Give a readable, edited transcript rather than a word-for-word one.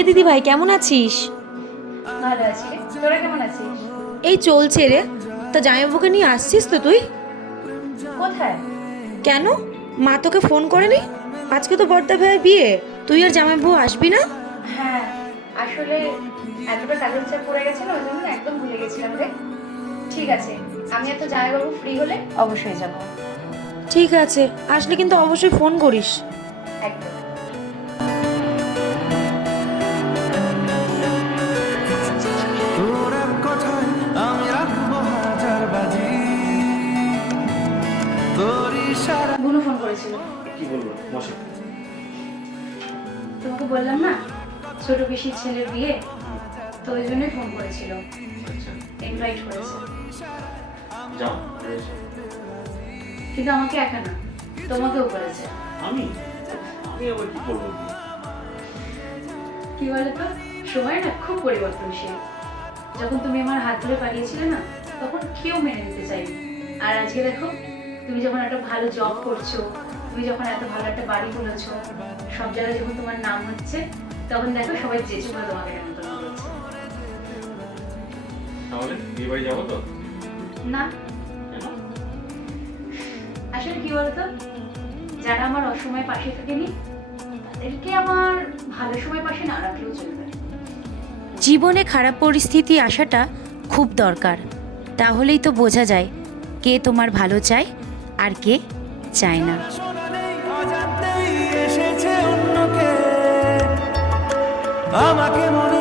কিরে দিদি ভাই, কেমন আছিস? ভালো আছি রে, তোরা কেমন আছিস? এই চলছে রে। তা জামাইবাবুকে নিয়ে আসছিস তো তুই? কোথায়? কেন, মা তোকে ফোন করেনি? আজকে তো বর্দা ভাইয়ের বিয়ে, তুই আর জামাইবাবু আসবি না? হ্যাঁ, আসলে এতটা কাজের চাপ পড়ে গেছে না, ওই জন্য একদম ভুলে গেছিলাম রে। ঠিক আছে, আমি এত জামাইবাবু ফ্রি হলে অবশ্যই যাব। ঠিক আছে, আসলে কিন্তু অবশ্যই ফোন করিস। একদম। তোর এক কথায় আমি রাখবো হাজার বাজি, তোর ইশারা। বুনু ফোন করেছিল। কি বলবো মশা? তোমাকে বললাম না ছোট পিসির ছেলের বিয়ে, তো ওই জন্যই ফোন করেছিল, আচ্ছা, ইনভাইট করেছে। যাও। কিন্তু আমাকে একা না, তোমাকেও করেছে। আমি আমি আবার কি করবো? কি বলতো, সময় না খুব পরিবর্তনশীল। যখন তুমি আমার হাত ধরে পালিয়েছিলে না, তখন কেউ মেনে নিতে চাইনি। আর আজকে দেখো, তুমি যখন একটা ভালো জব করছো, তুমি যখন এত ভালো একটা বাড়ি তুলেছো, সব জায়গায় যখন তোমার নাম হচ্ছে, তখন দেখো সবাই যেচে করে তোমাকে নেমন্তন্ন করছে। তাহলে বিয়ে বাড়ি যাবো তো? না, কেন? আসলে কি বলতো, যারা আমার অসময়ে পাশে থাকেনি, তাদেরকে আমার ভালো সময় পাশে না রাখলেও চলবে। জীবনে খারাপ পরিস্থিতি আসাটা খুব দরকার, তাহলেই তো বোঝা যায় কে তোমার ভালো চায় আর কে চায় না। শোনা নেই, অজান্তেই এসেছে অন্যকে, আমাকে মনে